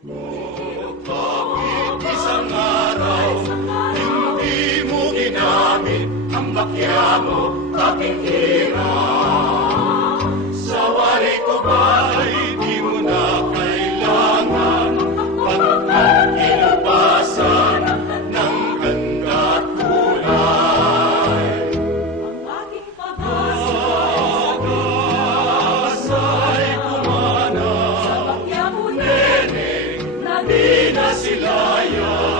Bakit isang araw, hindi mo ginamit ang bakya mo, aking hirap? Sa wari ko ba'y di mo na kailangan pagkakilupasan ng ganda at kulay? Ang aking pag-asa'y kumana sa bakya mo, na di na silaya.